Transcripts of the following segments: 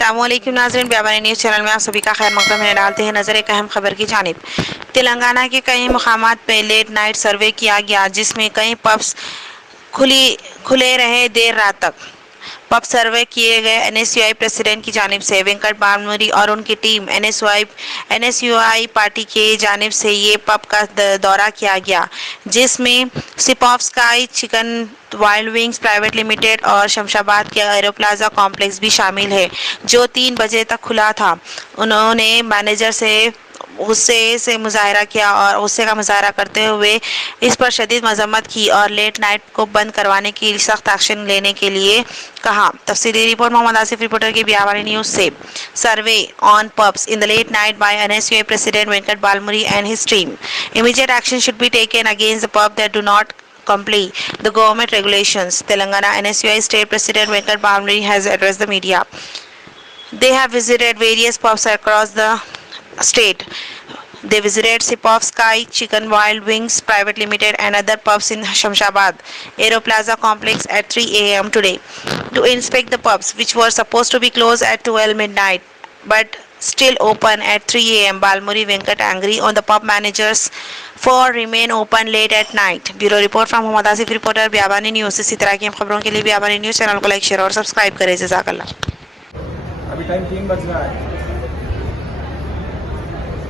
अस्सलामुअलैकुम नाज़रीन, ब्याबानी news channel में आप सभी का खैर मकदम है। डालते हैं नजर एक अहम खबर की जानिब। तेलंगाना के कई मुकामात पे लेट नाइट सर्वे किया गया, जिसमें कई पब्स खुले रहे देर रात तक। पब सर्वे किए गए एनएसयूआई प्रेसिडेंट की जानिब से वेंकट बालमुरी और उनकी टीम एनएसयूआई पार्टी के जानिब से ये पब का दौरा किया गया, जिसमें सिप ऑफ स्काई chicken wild wings private limited और शमशाबाद के एरोप्लाजा कॉम्प्लेक्स भी शामिल है, जो 3 बजे तक खुला था। उन्होंने मैनेजर से गुस्से से मुजाहरा किया और गुस्से का मुजाहरा करते हुए इस पर शदीद मजम्मत की और लेट नाइट को बंद करवाने की सख्त एक्शन लेने के लिए कहा। तफसीली रिपोर्ट मोहम्मद आसिफ रिपोर्टर की ब्याबानी न्यूज से। Survey on pubs in the late night by NSUI president Venkat Balmuri and his team. Immediate action should be taken against the pub that do not comply the government regulations. Telangana NSUI State President Venkat Balmuri has addressed the media. They have visited various pubs across the state. They visited Sip of Sky, Chicken Wild Wings Private Limited and other pubs in Shamshabad Aeroplaza Complex at 3 a.m. today to inspect the pubs, which were supposed to be closed at 12 midnight but still open at 3 a.m. Balmuri Venkat angry on the pub managers for remain open late at night. Bureau report from Mohammed Asif reporter Byabani news. इसी तरह की खबरों के लिए Byabani news channel को like share और subscribe करें। जज़ाकल्लाह। अभी टाइम 3 बज रहा है,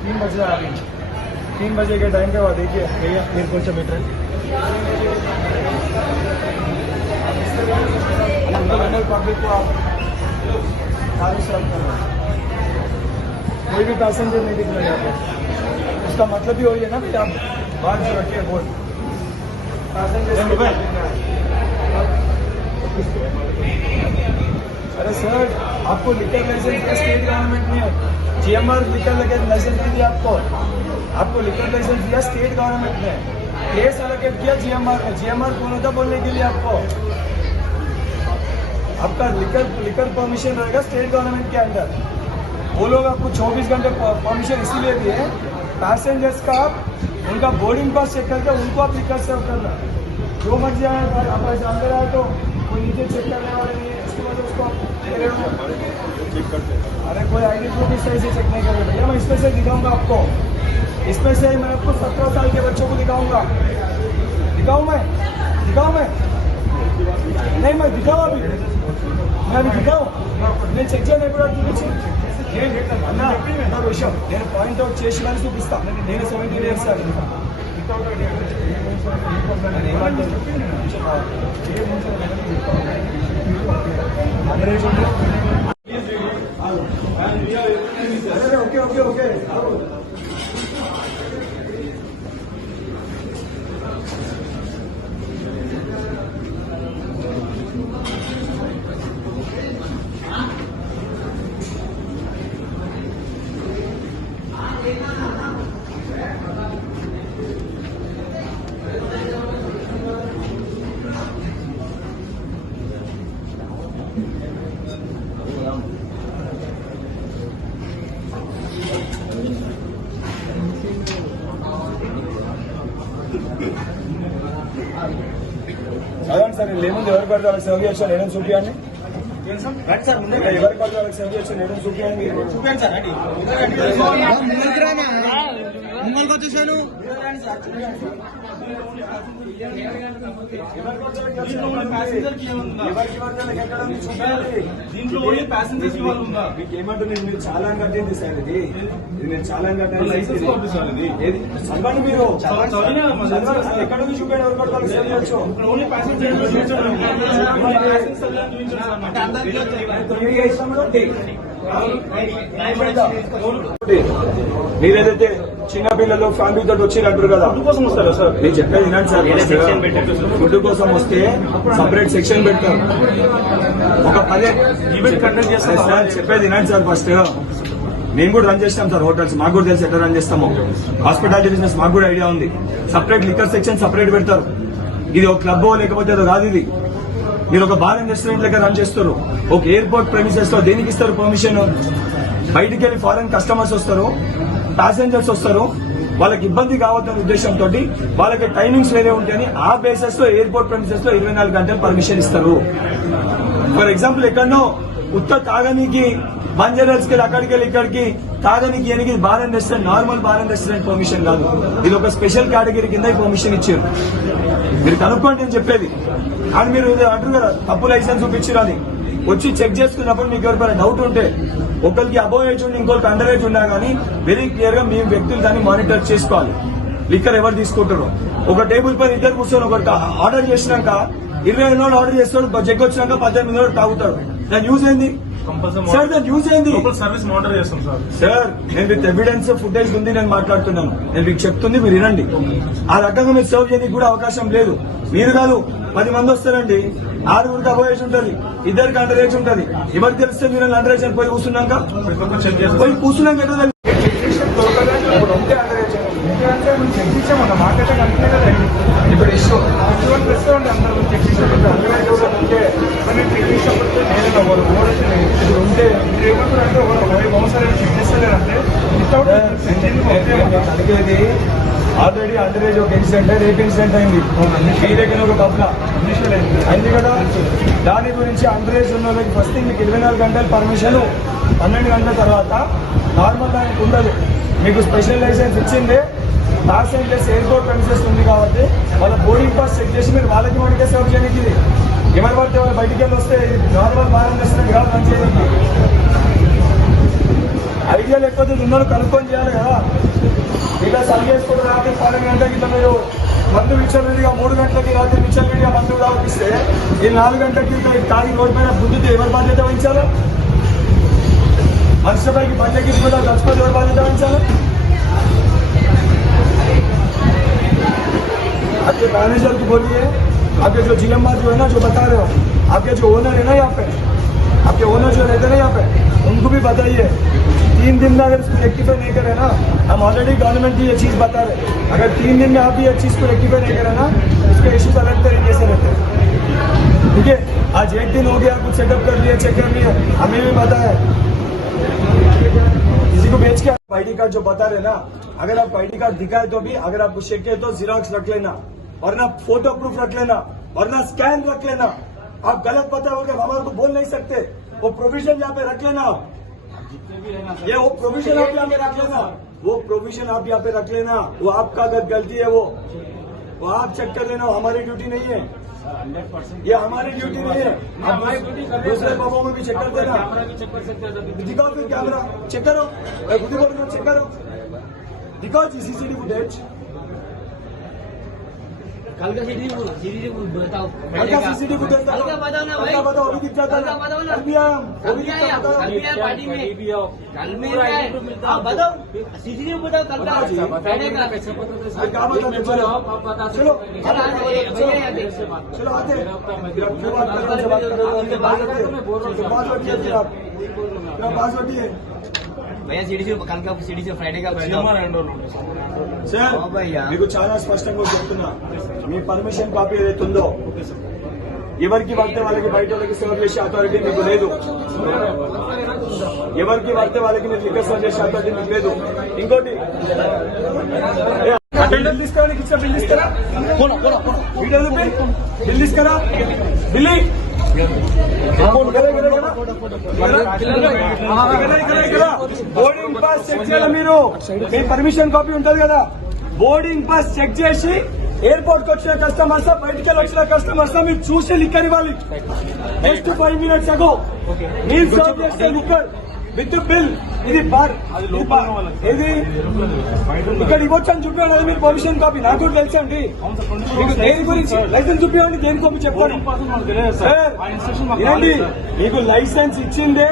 3 बज रहा है अभी। 3 बजे के टाइम पे वो देखिए भैया फिर कौन सा मीटर पब्लिक को आप सारी सर्व कर रहे हैं। कोई भी पैसेंजर नहीं दिख रहा है यहाँ पे। उसका मतलब ही वही है ना कि आप बाहर से रखिए बोर्ड पैसेंजर। अरे सर, आपको लिकर लाइसेंस दिया स्टेट गवर्नमेंट ने, जीएमआर लिकर लाइसेंस नहीं दिया आपको लिकर लाइसेंस दिया स्टेट गवर्नमेंट ने, केस एलोकेट किया जीएमआर ने। जीएमआर कौन होता बोलने के लिए आपको? आपका लिकर परमिशन रहेगा स्टेट गवर्नमेंट के अंदर। वो लोग आपको 24 घंटे परमिशन इसीलिए दिए पैसेंजर्स का, उनका बोर्डिंग पास चेक करके उनको आप लिकर सर्व करना। जो मर्जी आए, आप ऐसे अंदर आए तो कोई नीचे चेक करने वाले नहीं है, उसके बाद उसको चेक करते। अरे कोई आईडी प्रूफ इस तरह से चेक नहीं कर भैया। मैं इसमें से दिखाऊंगा आपको, इसमें से मैं आपको 17 साल के बच्चों को दिखाऊंगा। दिखाऊं मैं नहीं, मैं दिखाऊँ अभी, मैं अभी दिखाऊँ, मैं చెక్ చేయలేకపోతే చూపించి అన్న విషయం నేను పాయింట్ అవుట్ చేసి కానీ చూపిస్తా। నేను 17 years ఓకే చదవండి సార్। లేముంది ఎవరు పడితే వాళ్ళకి సర్వ్ చేయొచ్చు, లేదని చూపించండి సార్। ముందే ఎవరు పడితే వాళ్ళకి సర్వ్ చేయొచ్చు, లేదని చూపించండి సార్। ముంగల్కి వచ్చేసాను దీంట్లో ప్యాసింజర్స్ మీకు ఏమంటుంది? మీరు చాలా కట్టింది సార్, ఇది నేను చాలా కట్టాను చదవండి మీరు ఎక్కడ నుంచి చూపాడు ఎవరు పడతారు చేయొచ్చు। మీరేదైతే చిన్న పిల్లలు ఫ్యామిలీ తోటి వచ్చి అంటారు కదా, ఫుడ్ కోసం వస్తారా సార్? నేను చెప్పేది వినండి సార్। ఫుడ్ కోసం వస్తే సపరేట్ సెక్షన్ పెడతారు, ఒక 10 ఈవెంట్ కండక్ట్ చేస్తారు సార్। చెప్పేది వినండి సార్ ఫస్ట్। మేము కూడా రన్ చేస్తాం సార్ హోటల్స్, మాకు కూడా తెలిసి ఎట్లా రన్ చేస్తాము। హాస్పిటాలిటీ బిజినెస్ మాకు కూడా ఐడియా ఉంది। సపరేట్ లిక్కర్ సెక్షన్ సపరేట్ పెడతారు। ఇది ఒక క్లబ్ లేకపోతే అది కాదు। ఇది మీరు ఒక బార్ అండ్ రెస్టారెంట్ లెక్క రన్ చేస్తారు। ఒక ఎయిర్పోర్ట్ ప్రెమిసెస్ లో దేనికి ఇస్తారు పర్మిషన్? బయటికి వెళ్ళి ఫారెన్ కస్టమర్స్ వస్తారు, ప్యాసింజర్స్ వస్తారు, వాళ్ళకి ఇబ్బంది కావద్దనే ఉద్దేశంతో వాళ్ళకి టైమింగ్స్ వేరే ఉంటాయని ఆ బేసిస్ లో ఎయిర్పోర్ట్ ప్రెమిసెస్ లో 24 గంటలు పర్మిషన్ ఇస్తారు। ఫర్ ఎగ్జాంపుల్ ఎక్కడనో ఉత్త తాగనీకి బంజారాస్ కి అక్కడికి వెళ్ళి ఇక్కడికి కాదని దీనికి bar and restaurant normal bar and restaurant permission కాదు, ఇది ఒక స్పెషల్ కేటగిరీ కింద పర్మిషన్ ఇచ్చారు. మీరు కనుక్కోండి నేను చెప్పేది. కానీ మీరు అంటారు కదా తప్పు లైసెన్స్ చూపించారు అని, వచ్చి చెక్ చేసుకున్నప్పుడు మీకు ఎవరిపైన డౌట్ ఉంటే ఒకరికి అబోవ్ ఏజ్ ఉండి ఇంకొకరికి అండర్ ఏజ్ ఉన్నా కానీ వెరీ క్లియర్ గా మీ వ్యక్తులు దాన్ని మానిటర్ చేసుకోవాలి. లిక్కర్ ఎవరు తీసుకుంటారో ఒక టేబుల్ పైన ఇద్దరు కూర్చొని ఒకటి ఆర్డర్ చేసినాక 20 రోజులు ఆర్డర్ చేస్తాడు, జగ్ వచ్చినాక 18 రోజులు తాగుతాడు. దాని యూజ్ ఏంది సార్? దాని యూజ్ ఏంది సర్వీస్ మానిటర్ చేస్తాం సార్? నేను విత్ ఎవిడెన్స్ ఫుటేజ్ ఉంది నేను మాట్లాడుతున్నాను, నేను మీకు చెప్తుంది మీరు వినండి. ఆ రకంగా మీరు సర్వ్ చేయడానికి కూడా అవకాశం లేదు. మీరు కాదు 10 మంది వస్తారండి, 6గురికి అబోవ్ ఏజ్ ఉంటుంది, 2కి అండర్ ఏజ్ ఉంటుంది. ఎవరు తెలిస్తే మీరు అండర్ ఏజ్ అని పోయి కూర్చున్నాక పోయి కూర్చున్నాక ఎట్లా ఉంటే అండర్ ఏజ్ అంటే మనం చెక్ చేసామన్న మాకైతే కనుక కదా ఇప్పుడు ఇష్యూ రెస్టారెంట్ అందరూ చెక్ చేసినట్టు ఇప్పుడు ఉంటే మీరేమంటారు అంటే ఒకసారి చెక్ చేస్తలేరంటే అడిగేది ఆల్రెడీ అండర్ ఏజ్ ఒక ఇన్సిడెంట్ రేప్ ఇన్సిడెంట్ అయింది మీ దగ్గర ఒక కప్లా అయింది కదా. దాని గురించి అండర్ ఏజ్ ఉన్న వాళ్ళకి ఫస్ట్ మీకు 24 గంటల పర్మిషన్, 12 గంటల తర్వాత నార్మల్ దానికి ఉండదు. మీకు స్పెషల్ లైసెన్స్ ఇచ్చింది లాస్ ఏంజలస్ ఎయిర్పోర్ట్ ప్రెమిసెస్ ఉంది కాబట్టి వాళ్ళ బోర్డింగ్ పాస్ చెక్ చేసి మీరు వాళ్ళకి మనకే సర్వ్ చేయడానికి ఎవరు పడితే వాళ్ళు బయటికి వెళ్ళి వస్తే నార్మల్ బాగా చేస్తున్నారు కాదు పని చేయడానికి. ఐడియా లేకపోతే ఉన్నోళ్ళు కనుక్కొని చేయాలి కదా. ఇలా సర్వ్ చేసుకోవడం రాత్రి 12 గంటలకి ఇట్లా మీరు మందు విచ్చలవిడిగా 3 గంటలకి రాత్రి విచ్చలవిడిగా మందు తాగిస్తే ఈ 4 గంటలకి ఇక్కడ తాగి రోడ్డు పైన బుద్ధితే ఎవరు బాధ్యత వహించాలో? మనుషులపైకి పంచకి చచ్చిపోతే ఎవరు బాధ్యత వహించాలో? आपके मैनेजर को बोलिए, आपके जो GMR जो है ना जो बता रहे हो, आपके जो ओनर है ना यहाँ पे, आपके ओनर जो रहते हैं ना यहाँ पे, उनको भी बताइए 3 दिन में अगर इसको रेक्टिफाई नहीं करे ना, हम ऑलरेडी गवर्नमेंट की ये चीज बता रहे, अगर 3 दिन में आप भी ये चीज को रेक्टिफाई नहीं करे ना, इसके इश्यूज अलग तरीके से रहते हैं. ठीक है, आज 1 दिन हो गया, कुछ सेटअप कर लिया, चेक कर लिया, हमें भी पता है. किसी को बेच के आईडी कार्ड जो बता रहे ना, अगर आप आईडी कार्ड दिखाए तो भी अगर आपको चेक किए तो जीरोक्स रख लेना, वरना फोटो प्रूफ रख लेना, वरना स्कैन रख लेना. आप गलत बताओगे हमारे को बोल नहीं सकते. वो प्रोविजन यहाँ पे रख लेना. ये वो प्रोविजन आप यहाँ पे रख लेना, वो प्रोविजन आप यहाँ पे रख लेना. वो आपका अगर गलती है वो आप चेक कर लेना. हमारी ड्यूटी नहीं है, ये हमारी ड्यूटी नहीं है. दूसरे बाबों में भी चेक कर देना. दिखाओ फिर कैमरा चेक करो, खुद ही बोल चेक करो, दिखाओ CCTV फुटेज. कल का सीडी बताओ, कल का CCTV फुटेज कल का बताओ ना भाई, बताओ अभी दिख जाता है. कल भी आया, कल भी आया पार्टी में, कल में आया बताओ सीडी बताओ कल का क्या बता चलो चलो आते बात है भैया सीडी से कल का सीडी से फ्राइडे का సార్ మీకు చాలా స్పష్టంగా చెప్తున్నా, మీ పర్మిషన్ కాపీ ఏదైతుందో ఎవరికి పడితే వాళ్ళకి బయట వాళ్ళకి సర్వ్ చేసే అథారిటీ మీకు లేదు. ఎవరికి పడితే వాళ్ళకి మీరు లిక్కర్ సర్వ్ చేసే అథారిటీ మీకు లేదు. ఇంకోటి బిల్ తీసుకోవడానికి ఇచ్చిన బిల్ తీసుకురా, బిల్ తీసుకురా, బిల్లి బోర్డింగ్ పాస్ చెక్ చేయాలి. మీరు మీ పర్మిషన్ కాపీ ఉంటుంది కదా, బోర్డింగ్ పాస్ చెక్ చేసి ఎయిర్పోర్ట్ కి వచ్చిన కస్టమర్స్ బయటికి వెళ్ళి వచ్చిన కస్టమర్స్ మీరు చూసి లిక్కర్ ఇవ్వాలి. జస్ట్ 5 minutes అగో మీరు సర్వ్ చేస్తే లిక్కర్ విత్ బిల్. ఇది బార్, ఇది ఇక్కడ ఇవ్వచ్చు అని చూపించండి. మీరు పర్మిషన్ కాపీ నాకు కూడా తెలుసండి. మీకు దేని గురించి లైసెన్స్ చూపించండి, దేని కాపీ చెప్పండి. ఏంటి మీకు లైసెన్స్ ఇచ్చిందే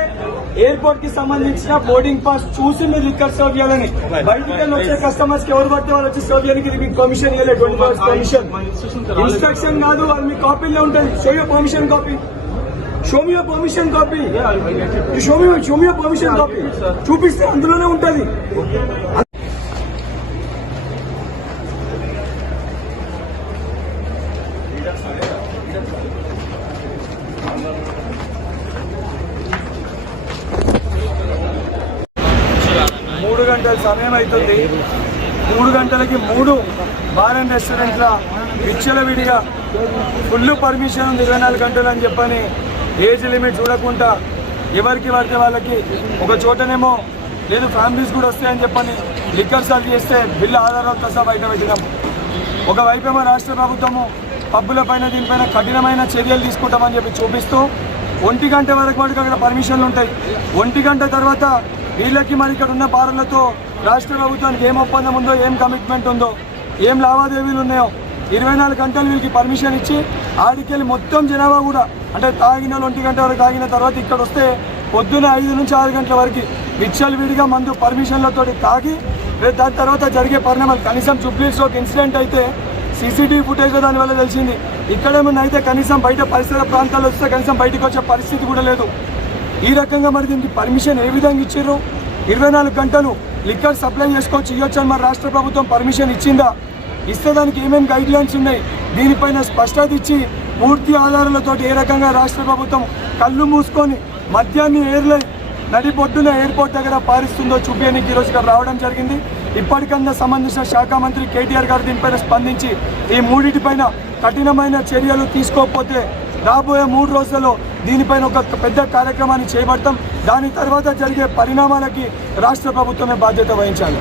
ఎయిర్పోర్ట్ కి సంబంధించిన బోర్డింగ్ పాస్ చూసి మీరు లిక్కర్ సర్వ్ చేయాలని. బయటికి వచ్చే కస్టమర్స్ కి ఎవరు పడితే వాళ్ళు వచ్చి సర్వ్ చేయడానికి మీకు పర్మిషన్ ఇవ్వలేదు. 24 hours పర్మిషన్, ఇన్స్ట్రక్షన్ కాదు, అది మీ కాపీలో ఉంటుంది. Show your permission copy, show me your permission copy, show me your permission copy చూపిస్తే అందులోనే ఉంటుంది. 3 గంటల సమయం అవుతుంది. 3 గంటలకి 3 బార్ అండ్ రెస్టారెంట్ల విచ్చలవిడిగా ఫుల్ పర్మిషన్ ఉంది 24 గంటలు అని చెప్పని ఏజ్ లిమిట్ చూడకుండా ఎవరికి పడితే వాళ్ళకి ఒక చోటనేమో లేదు ఫ్యామిలీస్ కూడా వస్తాయని చెప్పని లిక్కర్ సర్వ్ చేస్తే బిల్లు ఆధారాలతో సహా బయట పెట్టినాం. ఒకవైపేమో రాష్ట్ర ప్రభుత్వము పబ్బుల పైన దీనిపైన కఠినమైన చర్యలు తీసుకుంటామని చెప్పి చూపిస్తూ 1 గంట వరకు అక్కడ పర్మిషన్లు ఉంటాయి. 1 గంట తర్వాత వీళ్ళకి మరి ఇక్కడ ఉన్న బారులతో రాష్ట్ర ప్రభుత్వానికి ఏం ఒప్పందం ఉందో, ఏం కమిట్మెంట్ ఉందో, ఏం లావాదేవీలు ఉన్నాయో 24 గంటలు వీళ్ళకి పర్మిషన్ ఇచ్చి ఆడికెళ్ళి మొత్తం జనాభా కూడా అంటే తాగిన 1 గంట వరకు తాగిన తర్వాత ఇక్కడ వస్తే పొద్దున్న 5 నుంచి 6 గంటల వరకు విచ్చలవిడిగా మందు పర్మిషన్లతో తాగి దాని తర్వాత జరిగే పరిణామాలు కనీసం జూబ్లీస్లో ఒక ఇన్సిడెంట్ అయితే సీసీటీవీ ఫుటేజ్లో దానివల్ల తెలిసింది. ఇక్కడేమన్నా అయితే కనీసం బయట పరిసర ప్రాంతాల్లో వస్తే కనీసం బయటకు వచ్చే పరిస్థితి కూడా లేదు. ఈ రకంగా మరి దీనికి పర్మిషన్ ఏ విధంగా ఇచ్చారు? 24 గంటలు లిక్కర్ సప్లై చేసుకోవచ్చు ఇవ్వచ్చు అని మరి రాష్ట్ర ప్రభుత్వం పర్మిషన్ ఇచ్చిందా? ఇస్తే దానికి ఏమేమి గైడ్ లైన్స్ ఉన్నాయి దీనిపైన స్పష్టత ఇచ్చి పూర్తి ఆధారాలతో ఏ రకంగా రాష్ట్ర ప్రభుత్వం కళ్ళు మూసుకొని మద్యాన్ని నడిపొడ్డున ఎయిర్పోర్ట్ దగ్గర పారిస్తుందో చూపించడానికి ఈరోజు ఇక్కడ రావడం జరిగింది. ఇప్పటికన్నా సంబంధించిన శాఖ మంత్రి కేటీఆర్ గారు దీనిపైన స్పందించి ఈ మూడింటిపైన కఠినమైన చర్యలు తీసుకోకపోతే రాబోయే 3 రోజుల్లో దీనిపైన ఒక పెద్ద కార్యక్రమాన్ని చేపడతాం. దాని తర్వాత జరిగే పరిణామాలకి రాష్ట్ర ప్రభుత్వమే బాధ్యత వహించాలి.